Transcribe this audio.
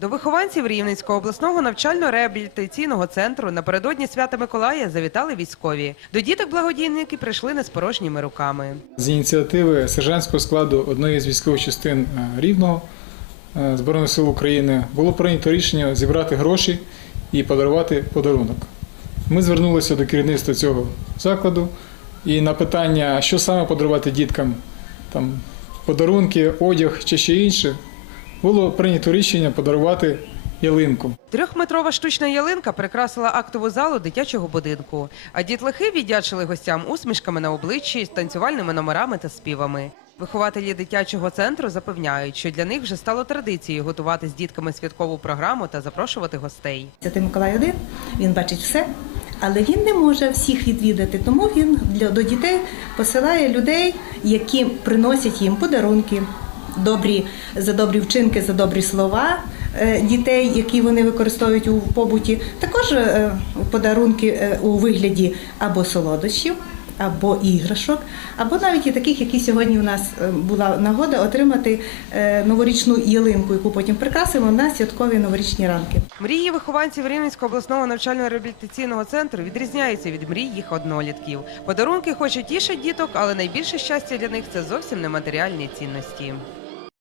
До вихованців Рівненського обласного навчально-реабілітаційного центру напередодні свята Миколая завітали військові. До діток благодійники прийшли не з порожніми руками. З ініціативи сержантського складу одної з військових частин е, Рівного е, Збройних сил України було прийнято рішення зібрати гроші і подарувати подарунок. Ми звернулися до керівництва цього закладу і на питання, що саме подарувати діткам, там подарунки, одяг чи ще інше, було прийнято рішення подарувати ялинку. Трьохметрова штучна ялинка прикрасила актову залу дитячого будинку. А дітлахи віддячили гостям усмішками на обличчі, з танцювальними номерами та співами. Вихователі дитячого центру запевняють, що для них вже стало традицією готувати з дітками святкову програму та запрошувати гостей. Святий Миколай один, він бачить все, але він не може всіх відвідати, тому він для до дітей посилає людей, які приносять їм подарунки, добрі за добрі вчинки, за добрі слова е, дітей, які вони використовують у побуті. Також е, подарунки е, у вигляді або солодощів. Або іграшок, або навіть і таких, які сьогодні у нас е, була нагода отримати е, новорічну ялинку, яку потім прикрасимо на святкові новорічні ранки. Мрії вихованців Рівненського обласного навчально-реабілітаційного центру відрізняються від мрій їх однолітків. Подарунки хоч і тішать діток, але найбільше щастя для них це зовсім не матеріальні цінності.